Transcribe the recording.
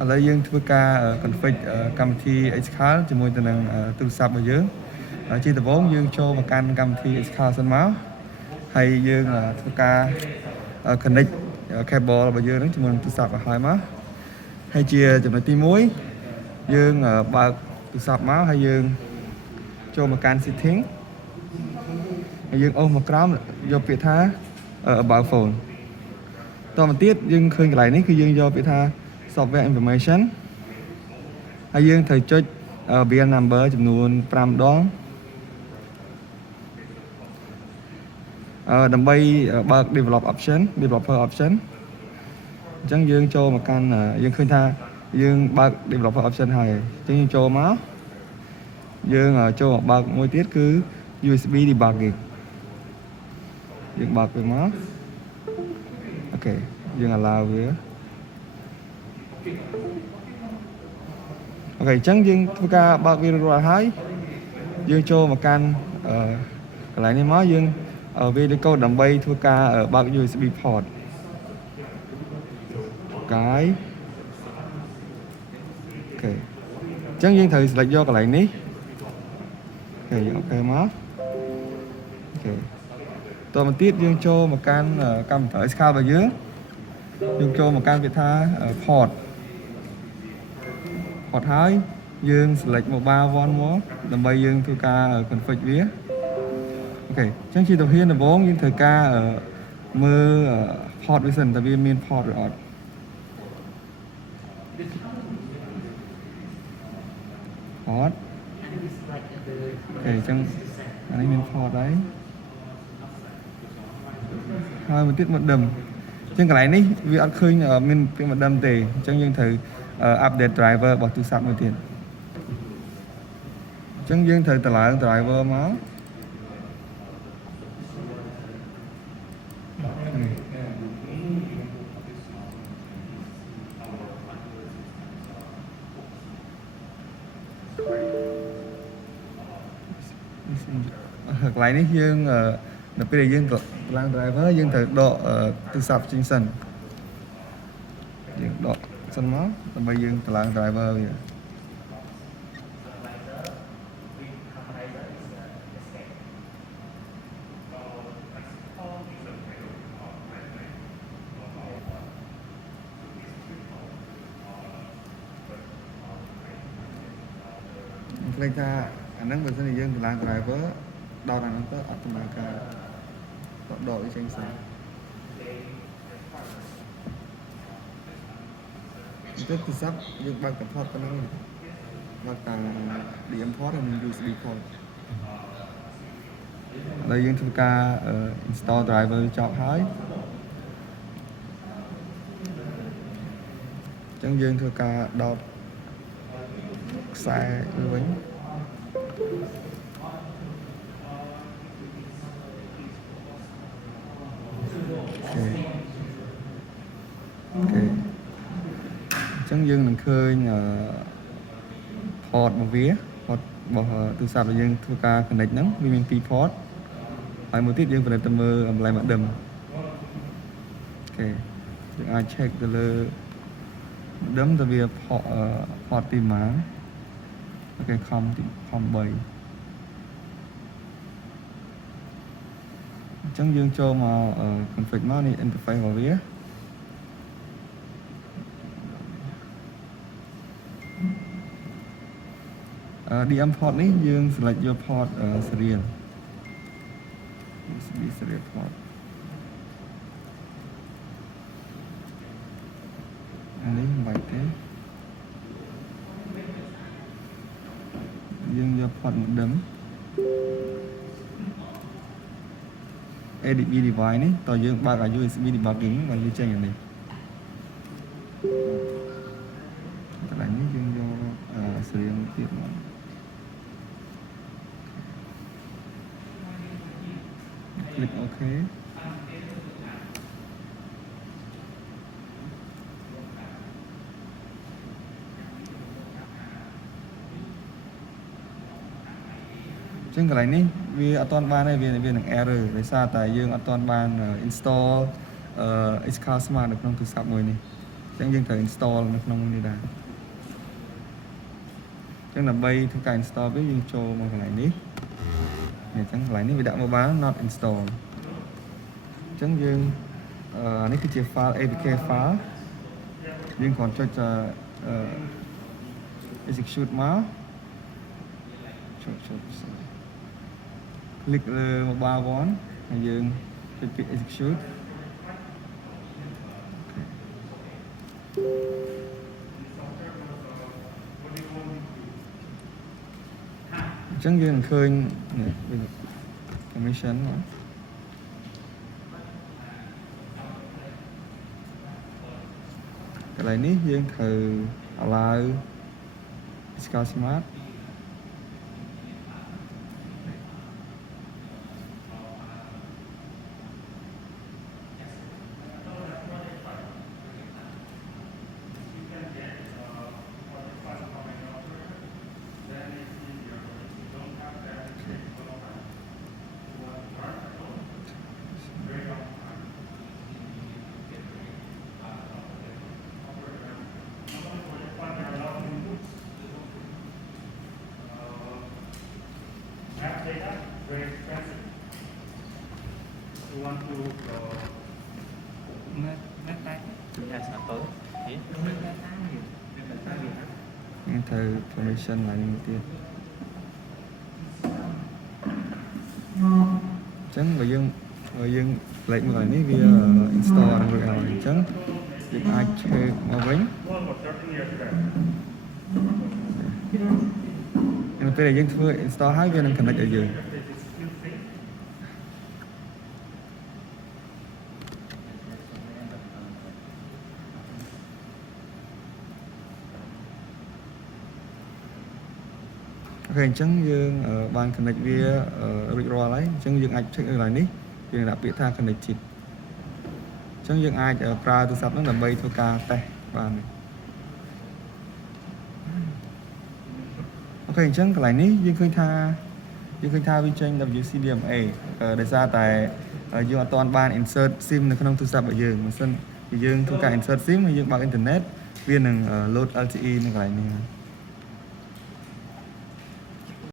ឥឡូវយើងធ្វើការ config កម្មវិធី XCAL ជាមួយទៅនឹងទូរស័ព្ទរបស់យើងជាដំបូងយើងចូលមកកាន់កម្មវិធី XCAL សិនមកហើយយើងធ្វើការ connect cable របស់យើងនឹងជាមួយនឹងទូរស័ព្ទឲ្យហើយមកហើយជាចំណុចទី1យើងបើកទូរស័ព្ទមកហើយយើងចូលមកកាន់ setting ហើយយើងអូសមកក្រោមយកពាក្យថា about phone តមកទៀតយើងឃើញកន្លែងនេះគឺយើងយកពាក្យថា software information ហើយយើងត្រូវចុច VN number ចំនួន5ដងដើម្បីបើក developer option អញ្ចឹងយើងចូលមកកាន់យើងឃើញថាយើងបើក developer option ហើយអញ្ចឹងយើងចូលមកយើងចូលមកបើកមួយទៀតគឺ USB debugging យើងបើកវាមកអូខេយើង allow វាអូខេអញ្ចឹងយើងធ្វើការបើកវារួចរាល់ហើយយើងចូលមកកាន់កន្លែងនេះមកយើងវាលេខកូដដើម្បីធ្វើការបើក USB port កាយអូខេអញ្ចឹងយើងត្រូវ select យកកន្លែងនេះអូខេយើងអូខេមកអូខេតមកទៀតយើងចូលមកកាន់កម្មវិធី XCAL របស់យើងចូលមកកាន់វាថា port ហើយយើង select mobile one more ដើម្បីយើងធ្វើការ config វាអូខេអញ្ចឹងជាទៅហ៊ានដំបូងយើងត្រូវការមើល port វាសិនតើវាមាន port ឬអត់port អូខេអញ្ចឹងអានេះមាន port ហើយមួយទៀត modem អញ្ចឹងកន្លែងនេះវាអត់ឃើញមានពាក្យ modem ទេអញ្ចឹងយើងត្រូវupdate driver របស់ទូរស័ព្ទមួយទៀតអញ្ចឹងយើងត្រូវតម្លើង driver មកកន្លែងនេះយើងនៅពេលដែលយើងតម្លើង driver យើងត្រូវដកទូរស័ព្ទចេញសិនយើងដកសិនមកដើម្បីយើងតម្លើង driver វាឃើញថាអាហ្នឹងបើសិនជាយើងតម្លើង driver ដល់អាហ្នឹងទៅអត់ដំណើរការដកវាចេញសិនទៅទូរស័ព្ទយើងបើក port ប៉ុណ្ណឹងបើកតាម DM port និង USB port ហើយយើងធ្វើការ install driver ចប់ហើយអញ្ចឹងយើងធ្វើការដោតខ្សែវាវិញអូខេអញ្ចឹងយើងនឹងឃើញport របស់វា port របស់ទូរស័ព្ទដែលយើងធ្វើការ connect ហ្នឹងវាមាន2 port ហើយមួយទៀតយើងពិនិត្យទៅមើល emblem modem អូខេយើងអាច check ទៅលើ modem ទៅវា port ទីម៉ាអូខេ com 3អញ្ចឹងយើងចូលមក config មកនេះ interface របស់វា DM port នេះយើង select យក port serial USB serial port អានេះមិនបាច់ទេយើងយក port modem ADB device នេះតើយើងបើក USB debugging បើយើងចេញអានេះកន្លែងនេះយើងយក serial ទៀតមកclick OK ចឹងកន្លែងនេះវាអត់ទាន់បានទេវានឹង error ដោយសារតែយើងអត់ទាន់បាន install XCAL Smart នៅក្នុងទូរស័ព្ទមួយនេះ chẳng dương thời install nó không đi ra chẳng là bay thứ cái install với dương cho một cái này ní này chẳng lại ní bị đã một bán not install chẳng dương này cái chia file apk file dương còn cho execute máu click một ba vón dương click execute chẳng dương khơi permission nữa cái này ní dương thử allow XCAL smart thử permission lại một tiên chẳng người dân lại một lại ní via install rồi chẳng việc ai chơi mà bánh nhưng bây giờ dân thưa install hai viên đang connect ở dưới ok chẳng dương ban connect via redraw lấy chẳng dương ai check lại ní thì đã bị tha connect chip chẳng dương ai ở pra tôi sắp nó là bay thôi ca tay bàn này ok chẳng lại ní dương khơi tha vi tranh WCDMA để ra tại dương toàn ban insert sim là không thu sắp ở dương mà sân thì dương thu cả insert sim mà dương bằng internet viên là load LTE này lại này